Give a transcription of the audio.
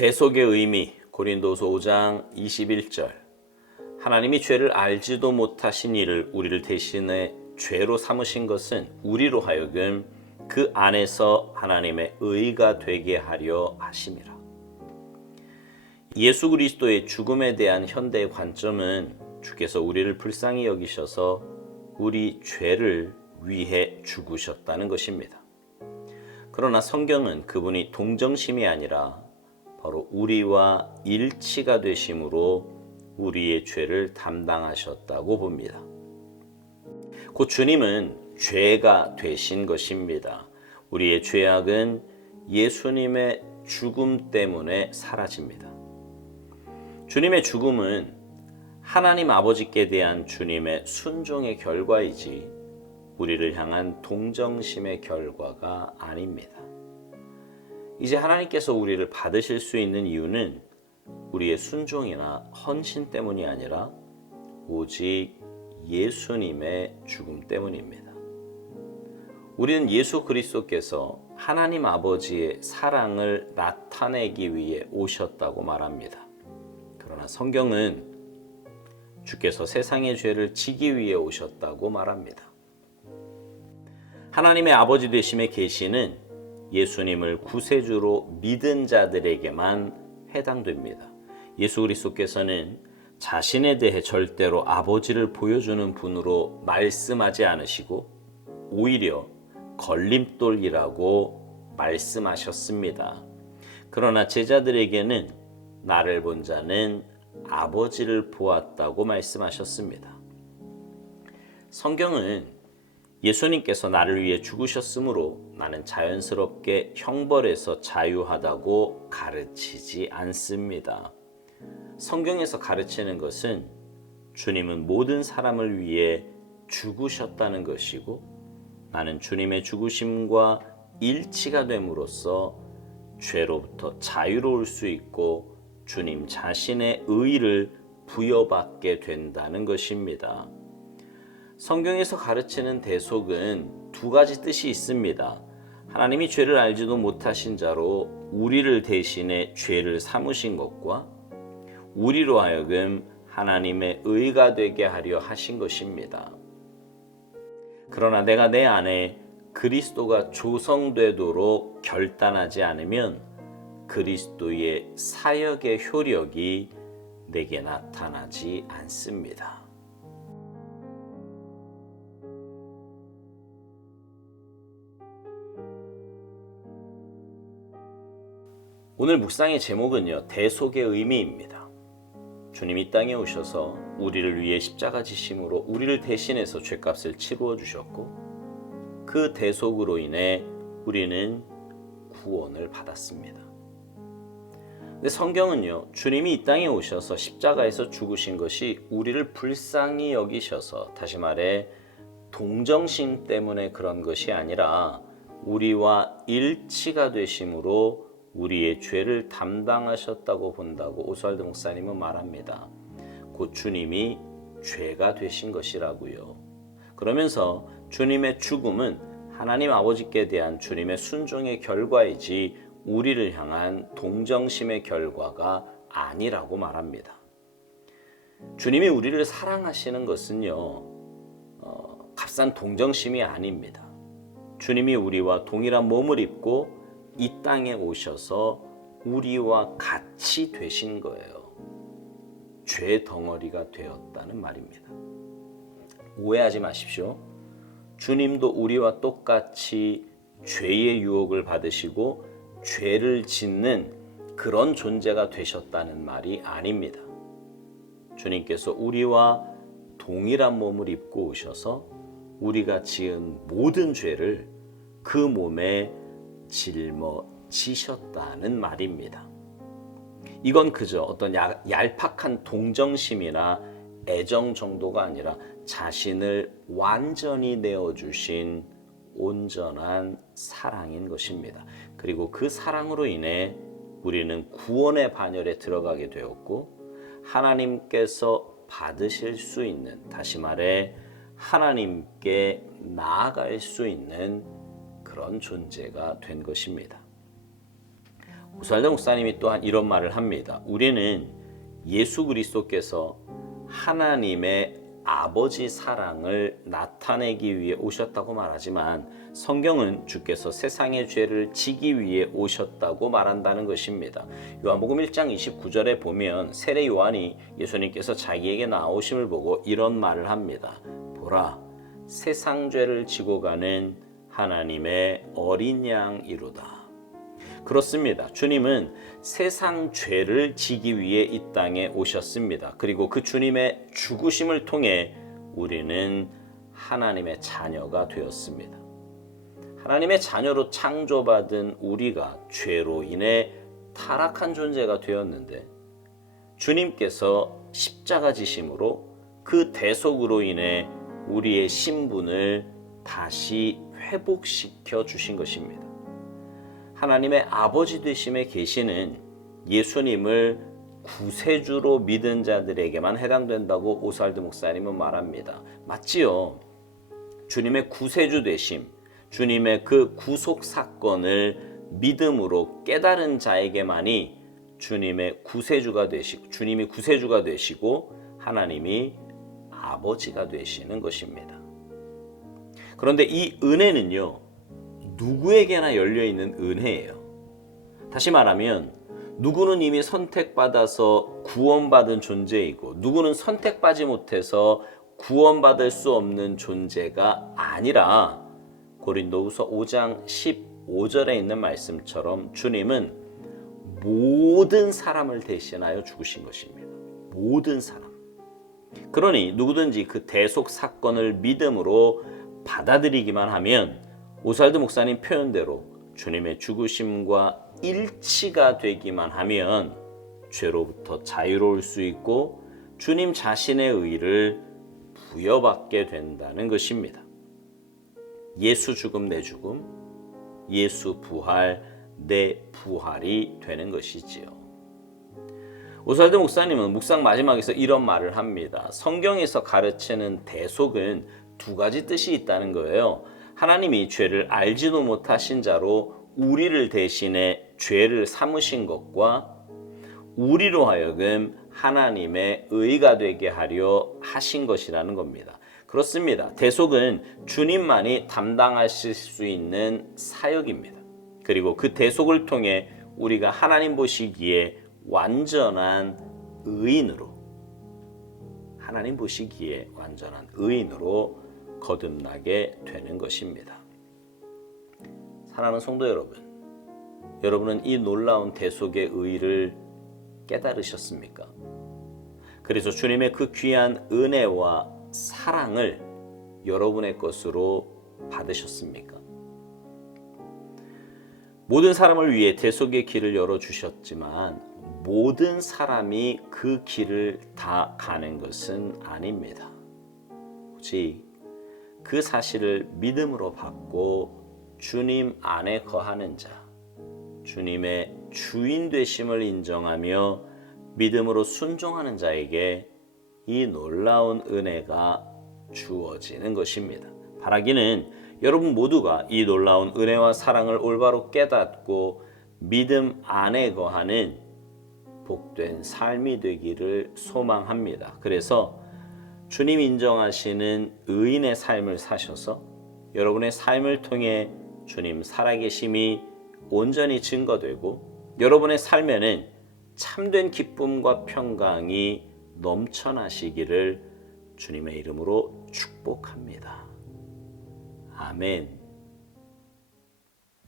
대속의 의미, 고린도서 5장 21절. 하나님이 죄를 알지도 못하신 이를 우리를 대신해 죄로 삼으신 것은 우리로 하여금 그 안에서 하나님의 의가 되게 하려 하심이라. 예수 그리스도의 죽음에 대한 현대의 관점은 주께서 우리를 불쌍히 여기셔서 우리 죄를 위해 죽으셨다는 것입니다. 그러나 성경은 그분이 동정심이 아니라 바로 우리와 일치가 되심으로 우리의 죄를 담당하셨다고 봅니다. 곧 주님은 죄가 되신 것입니다. 우리의 죄악은 예수님의 죽음 때문에 사라집니다. 주님의 죽음은 하나님 아버지께 대한 주님의 순종의 결과이지 우리를 향한 동정심의 결과가 아닙니다. 이제 하나님께서 우리를 받으실 수 있는 이유는 우리의 순종이나 헌신 때문이 아니라 오직 예수님의 죽음 때문입니다. 우리는 예수 그리스도께서 하나님 아버지의 사랑을 나타내기 위해 오셨다고 말합니다. 그러나 성경은 주께서 세상의 죄를 지기 위해 오셨다고 말합니다. 하나님의 아버지 되심의 계시는 예수님을 구세주로 믿은 자들에게만 해당됩니다. 예수 그리스도께서는 자신에 대해 절대로 아버지를 보여주는 분으로 말씀하지 않으시고 오히려 걸림돌이라고 말씀하셨습니다. 그러나 제자들에게는 나를 본 자는 아버지를 보았다고 말씀하셨습니다. 성경은 예수님께서 나를 위해 죽으셨으므로 나는 자연스럽게 형벌에서 자유하다고 가르치지 않습니다. 성경에서 가르치는 것은 주님은 모든 사람을 위해 죽으셨다는 것이고 나는 주님의 죽으심과 일치가 됨으로써 죄로부터 자유로울 수 있고 주님 자신의 의를 부여받게 된다는 것입니다. 성경에서 가르치는 대속은 두 가지 뜻이 있습니다. 하나님이 죄를 알지도 못하신 자로 우리를 대신해 죄를 삼으신 것과 우리로 하여금 하나님의 의가 되게 하려 하신 것입니다. 그러나 내가 내 안에 그리스도가 조성되도록 결단하지 않으면 그리스도의 사역의 효력이 내게 나타나지 않습니다. 오늘 묵상의 제목은요, 대속의 의미입니다. 주님이 이 땅에 오셔서 우리를 위해 십자가 지심으로 우리를 대신해서 죄값을 치루어 주셨고 그 대속으로 인해 우리는 구원을 받았습니다. 근데 성경은요, 주님이 이 땅에 오셔서 십자가에서 죽으신 것이 우리를 불쌍히 여기셔서, 다시 말해 동정심 때문에 그런 것이 아니라 우리와 일치가 되심으로 우리의 죄를 담당하셨다고 본다고 오스왈드 목사님은 말합니다. 곧 주님이 죄가 되신 것이라고요. 그러면서 주님의 죽음은 하나님 아버지께 대한 주님의 순종의 결과이지 우리를 향한 동정심의 결과가 아니라고 말합니다. 주님이 우리를 사랑하시는 것은요, 값싼 동정심이 아닙니다. 주님이 우리와 동일한 몸을 입고 이 땅에 오셔서 우리와 같이 되신 거예요. 죄 덩어리가 되었다는 말입니다. 오해하지 마십시오. 주님도 우리와 똑같이 죄의 유혹을 받으시고 죄를 짓는 그런 존재가 되셨다는 말이 아닙니다. 주님께서 우리와 동일한 몸을 입고 오셔서 우리가 지은 모든 죄를 그 몸에 짊어지셨다는 말입니다. 이건 그저 어떤 얄팍한 동정심이나 애정 정도가 아니라 자신을 완전히 내어주신 온전한 사랑인 것입니다. 그리고 그 사랑으로 인해 우리는 구원의 반열에 들어가게 되었고 하나님께서 받으실 수 있는, 다시 말해 하나님께 나아갈 수 있는 그런 존재가 된 것입니다. 오살드 목사님이 또한 이런 말을 합니다. 우리는 예수 그리스도께서 하나님의 아버지 사랑을 나타내기 위해 오셨다고 말하지만 성경은 주께서 세상의 죄를 지기 위해 오셨다고 말한다는 것입니다. 요한복음 1장 29절에 보면 세례 요한이 예수님께서 자기에게 나오심을 보고 이런 말을 합니다. 보라, 세상 죄를 지고 가는 하나님의 어린 양이로다. 그렇습니다. 주님은 세상 죄를 지기 위해 이 땅에 오셨습니다. 그리고 그 주님의 죽으심을 통해 우리는 하나님의 자녀가 되었습니다. 하나님의 자녀로 창조받은 우리가 죄로 인해 타락한 존재가 되었는데 주님께서 십자가 지심으로 그 대속으로 인해 우리의 신분을 다시 회복시켜 주신 것입니다. 하나님의 아버지 되심에 계시는 예수님을 구세주로 믿은 자들에게만 해당된다고 오살드 목사님은 말합니다. 맞지요? 주님의 구세주 되심, 주님의 그 구속 사건을 믿음으로 깨달은 자에게만이 주님의 구세주가 되시고, 주님이 구세주가 되시고 하나님이 아버지가 되시는 것입니다. 그런데 이 은혜는요, 누구에게나 열려있는 은혜예요. 다시 말하면 누구는 이미 선택받아서 구원받은 존재이고 누구는 선택받지 못해서 구원받을 수 없는 존재가 아니라 고린도후서 5장 15절에 있는 말씀처럼 주님은 모든 사람을 대신하여 죽으신 것입니다. 모든 사람. 그러니 누구든지 그 대속 사건을 믿음으로 받아들이기만 하면 오살드 목사님 표현대로 주님의 죽으심과 일치가 되기만 하면 죄로부터 자유로울 수 있고 주님 자신의 의를 부여받게 된다는 것입니다. 예수 죽음 내 죽음, 예수 부활 내 부활이 되는 것이지요. 오살드 목사님은 묵상 마지막에서 이런 말을 합니다. 성경에서 가르치는 대속은 두 가지 뜻이 있다는 거예요. 하나님이 죄를 알지도 못하신 자로 우리를 대신해 죄를 삼으신 것과 우리로 하여금 하나님의 의가 되게 하려 하신 것이라는 겁니다. 그렇습니다. 대속은 주님만이 담당하실 수 있는 사역입니다. 그리고 그 대속을 통해 우리가 하나님 보시기에 완전한 의인으로, 하나님 보시기에 완전한 의인으로 거듭나게 되는 것입니다. 사랑하는 성도 여러분, 여러분은 이 놀라운 대속의 의를 깨달으셨습니까? 그래서 주님의 그 귀한 은혜와 사랑을 여러분의 것으로 받으셨습니까? 모든 사람을 위해 대속의 길을 열어주셨지만 모든 사람이 그 길을 다 가는 것은 아닙니다. 오직 그 사실을 믿음으로 받고 주님 안에 거하는 자, 주님의 주인 되심을 인정하며 믿음으로 순종하는 자에게 이 놀라운 은혜가 주어지는 것입니다. 바라기는 여러분 모두가 이 놀라운 은혜와 사랑을 올바로 깨닫고 믿음 안에 거하는 복된 삶이 되기를 소망합니다. 그래서 주님 인정하시는 의인의 삶을 사셔서 여러분의 삶을 통해 주님 살아계심이 온전히 증거되고 여러분의 삶에는 참된 기쁨과 평강이 넘쳐나시기를 주님의 이름으로 축복합니다. 아멘.